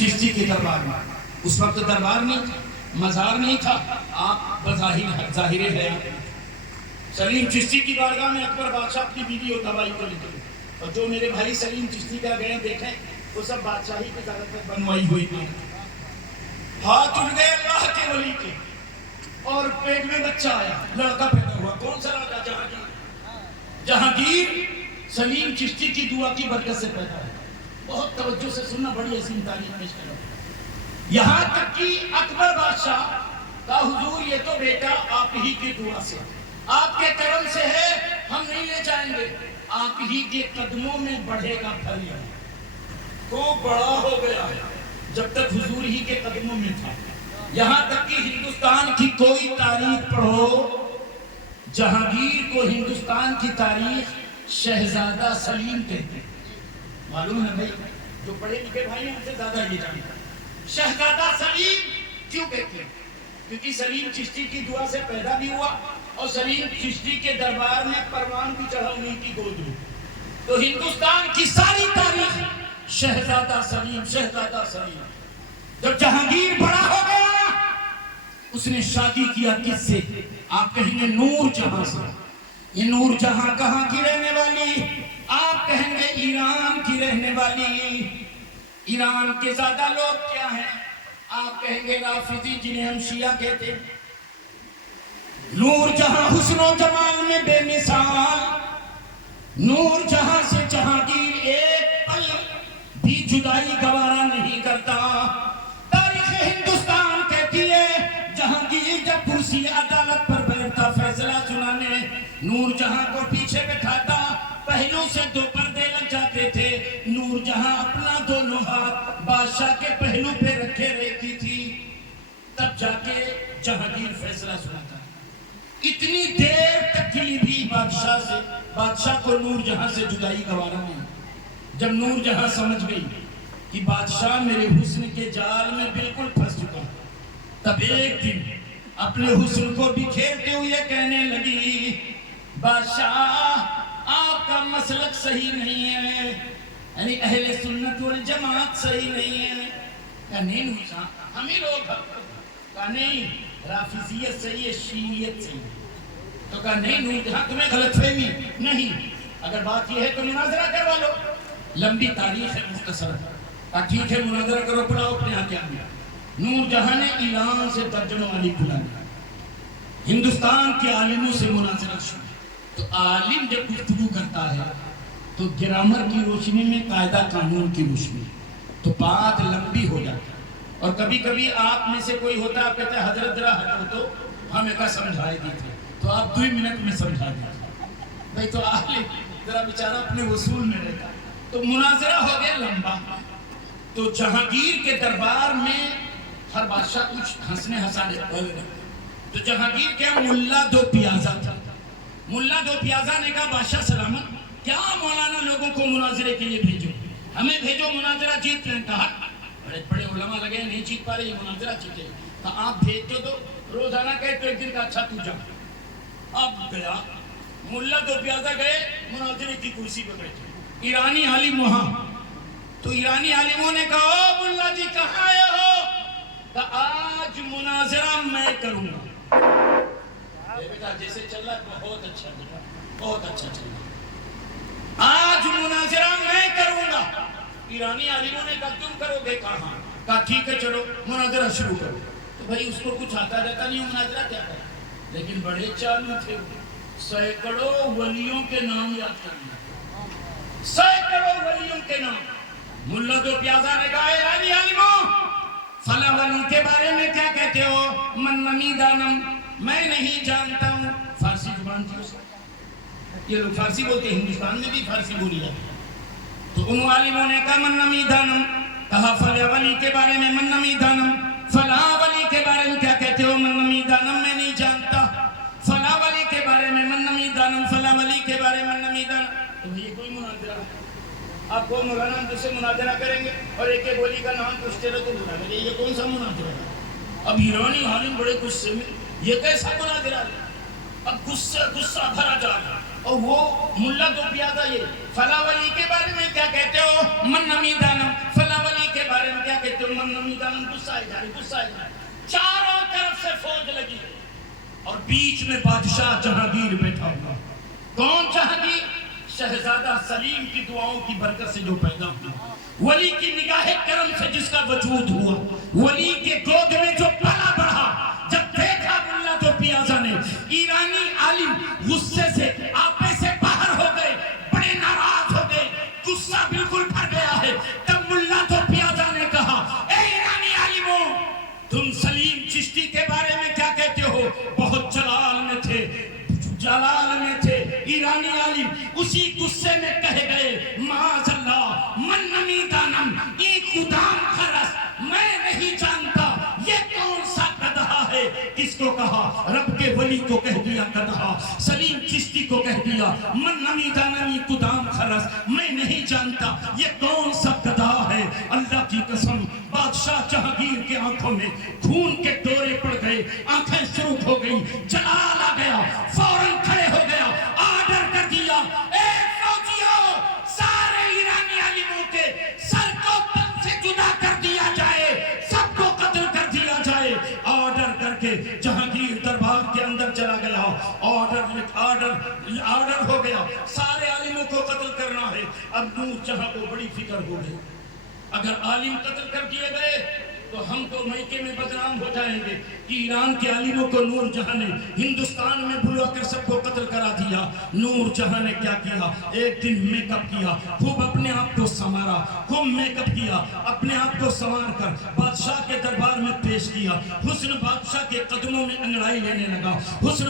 چشتی کے دربار میں. اس وقت دربار نہیں تھا, مزار نہیں تھا, آپ ظاہر ہے. سلیم چشتی کی بارگاہ میں اکبر بادشاہ کی بیوی اور دوائی کو لکھے, اور جو میرے بھائی سلیم چشتی کا گئے دیکھیں وہ سب بادشاہی کی طرف سے بنوائی ہوئی تھی. ہاتھ اٹھ گئے اللہ کے ولی کے, اور پیٹ میں بچہ آیا, لڑکا پیدا ہوا. کون سا لڑکا؟ جہانگیر. جہانگیر سلیم چشتی کی دعا کی برکت سے پیدا ہے. بہت توجہ سے سننا, بڑی عظیم تاریخ پیش کر رہا ہوں. یہاں تک کہ اکبر بادشاہ کا حضور یہ تو بیٹا آپ ہی کی دعا سے, آپ کے کرم سے ہے, ہم نہیں لے جائیں گے, آپ ہی کے قدموں میں بڑھے گا پھل. تو بڑا ہو گیا جب تک حضور ہی کے قدموں میں تھا. یہاں تک کہ ہندوستان کی کوئی تاریخ پڑھو, جہانگیر کو ہندوستان کی تاریخ شہزادہ سلیم کہتے ہیں. معلوم ہے بھائی, جو پڑھے لکھے بھائی ہیں ان سے زیادہ یہ جانتا. شہزادہ سلیم کیوں کہتے ہیں؟ کیونکہ سلیم چشتی کی دعا سے پیدا بھی ہوا, اور سلیم چشتی کے دربار میں پروان بھی چڑھا انہیں کی گود میں. تو ہندوستان کی ساری تاریخ شہزادہ سلیم, شہزادہ سلیم. جب جہانگیر بڑا ہو گیا, اس نے شادی کیا کس سے؟ آپ کہیں گے نور جہاں سے. یہ نور جہاں کہاں کی رہنے والی؟ آپ کہیں گے ایران کی رہنے والی. ایران کے زیادہ لوگ کیا ہیں؟ آپ کہیں گے رافضی, جنہیں ہم شیعہ کہتے ہیں. نور جہاں حسن و جمال میں بے مثال, نور جہاں سے جہانگیر ایک پل بھی جدائی گوارا نہیں کرتا. تاریخ ہندوستان کہتی ہے جہانگیر جب کرسی عدالت پر بیٹھتا فیصلہ سنانے, نور جہاں کو پیچھے بٹھاتا, پہلو سے دو پردے لگ جاتے تھے. نور جہاں اپنا دونوں ہاتھ بادشاہ کے پہلو پہ رکھے رہتی تھی, تب جا کے جہانگیر فیصلہ سناتا. اتنی دیر تک کے لیے بھی بادشاہ کو نور جہاں سے جدائی گوارا نہیں. جب نور جہاں سمجھ گئی کہ بادشاہ میرے حسن کے جال میں بالکل پھنس چکا, تب ایک دن اپنے حسن کو بکھیرتے ہوئے کہنے لگی, بادشاہ آپ کا مسلک صحیح نہیں ہے, یعنی اہل سنت والجماعت صحیح نہیں ہے. کہا نہیں ہم ہی لوگ, کہا نہیں رافضیت صحیح ہے, شیعیت صحیح ہے. تو کہا نہیں نور جہاں تمہیں غلط فہمی نہیں, اگر بات یہ ہے تو مناظرہ کروا لو. لمبی تاریخ ہے, مختصر. کہا ٹھیک ہے مناظرہ کرو, پڑھاؤ اپنے ہاتھ کیا دیا. نور جہاں نے ایران سے درجنوں والی بلا لیا, ہندوستان کے عالموں سے مناظرہ شروع. تو عالم جب گفتگو کرتا ہے تو گرامر کی روشنی میں, قاعدہ قانون کی روشنی, تو بات لمبی ہو جاتی. اور کبھی کبھی آپ میں سے کوئی ہوتا, آپ کہتے ہیں حضرت ذرا ہٹو تو ہمیں کا سمجھائے دی تھی, تو آپ 2 منٹ میں سمجھا دیتے. بھئی تو عالم ذرا بیچارہ اپنے وصول میں رہتا. تو مناظرہ ہو گیا لمبا. تو جہانگیر کے دربار میں ہر بادشاہ کچھ ہنسنے ہنسانے والے, تو جہانگیر کیا ملا دو پیازا تھا. ملا دو پیازا نے کہا بادشاہ سلامت, کیا مولانا لوگوں کو مناظرے کے لیے بھیجو, ہمیں بھیجو مناظرہ جیت لیں. کہا بڑے بڑے علماء لگے نہیں جیت پا رہے, یہ مناظرہ جیتے. کہا آپ بھیج دو, روزانہ کہے تو ایک دن کا اچھا تو جا. اب گیا ملا دو پیازا, گئے مناظرے کی کرسی پہ بیٹھے. ایرانی عالم وہاں, تو ایرانی عالموں نے کہا او ملا جی کہاں آئے ہو؟ کہا آج مناظرہ میں کروں گا. بیٹا جیسے چل رہا ہے بہت اچھا بیٹا, بہت اچھا چل رہا, آج مناظرہ میں کروں گا. ایرانی عالموں نے کہا تم کرو گے؟ کہاں. کہا ٹھیک ہے چلو مناظرہ شروع کرو. تو بھائی اس کو کچھ آتا جاتا نہیں, مناظرہ کیا ہے, لیکن بڑے چالو تھے. سینکڑوں ولیوں کے نام یاد کرنا, سینکڑوں ولیوں کے نام. ملا دو پیازا نے کہا ایرانی عالموں فلاں ولی کے بارے میں کیا کہتے ہو؟ من نمیدانم, میں نہیں جانتا ہوں. فارسی زبان تھی اس, یہ لوگ فارسی بولتے ہیں, ہندوستان میں بھی فارسی بولی جاتی. تو ان عالموں نے کہا من نمیدانم, کہا فلاں ولی کے بارے میں من نمیدانم, فلاں ولی کے بارے میں کیا کہتے ہو؟ من نمیدانم, میں نہیں جانتا. فلاں ولی کے بارے میں من نمیدانم, فلاں ولی کے بارے میں من نمیدانم. تو یہ کوئی مناظرہ ہے؟ آپ کو مولانا ہم سے مناظرہ کریں گے اور ایک ایک ولی کا نام پوچھتے رہے تو بلا لیں گے, یہ کون سا مناظرہ ہے؟ اب ایرانی عالم بڑے غصے میں, یہ کیسا مناظرہ ہے؟ اب غصہ بھرا جا رہا. اور وہ ملا دو پیازا یہ فلاں ولی کے بارے میں کیا کہتے ہو؟ من نمیدانم, فلاں ولی کے بارے میں کیا کہتے ہو؟ من نمی دانم، غصہ آئی جا رہی، غصہ آئی جا رہی، چاروں طرف سے فوج لگی اور بیچ میں بادشاہ جہانگیر بیٹھا ہوا۔ کون جہانگیر؟ شہزادہ سلیم کی دعاؤں کی برکت سے جو پیدا ہوا، ولی کی نگاہ کرم سے جس کا وجود ہوا، ولی کے گود میں جو پلا بڑھا۔ جب دیکھا ملا تو پیازا نے، ایرانی عالم غصے سے آپے سے باہر ہو گئے، بڑے ناراض ہو گئے، غصہ بالکل بھر گیا ہے۔ تب ملا تو پیازا نے کہا، اے ایرانی عالموں، تم سلیم چشتی کے بارے میں کیا کہتے ہو؟ بہت جلال میں تھے، جلال میں تھے۔ ایرانی عالم اسی غصے میں کہہ گئے، معاذ اللہ، من نمی دانم، ایک ادام خرس، میں نہیں جانتا یہ کون سا گدھا ہے۔ کس کو کہا؟ رب کے ولی کو کہہ دیا گدھا، سلیم چشتی کو کہہ دیا من نمی دانم، ایک ادام خرس، میں نہیں جانتا یہ کون سا گدھا ہے۔ اللہ کی قسم، بادشاہ جہانگیر کے آنکھوں میں خون کے دورے پڑ گئے، آنکھیں سرخ ہو گئی، جلال آ گیا، فوراً کھڑے ہو گیا، آرڈر کر دیا، اے فوجیوں، سارے ایرانی عالموں کے سر کو تن سے جدا کر دیا جائے، سب کو قتل کر دیا جائے۔ آرڈر کر کے جہانگیر دربار کے اندر چلا گیا، آرڈر ہو گیا، سارے عالموں کو قتل کرنا ہے۔ اب نور جہاں کو بڑی فکر ہو گئی، اگر عالم قتل کر دیے گئے تو ہم تو میکے میں بدنام ہو جائیں گے۔ ایران کے عالموں کو نور جہاں نے ہندوستان میں بلا کر سب کو قتل کرا دیا۔ نور جہاں نے کیا کیا؟ ایک دن میک اپ کیا، خوب اپنے آپ کو سنوارا، خوب میک اپ کیا، اپنے آپ کو سنوار کر بادشاہ کے دربار میں پیش کیا۔ حسن بادشاہ کے قدموں میں انگڑائی لینے لگا، حسن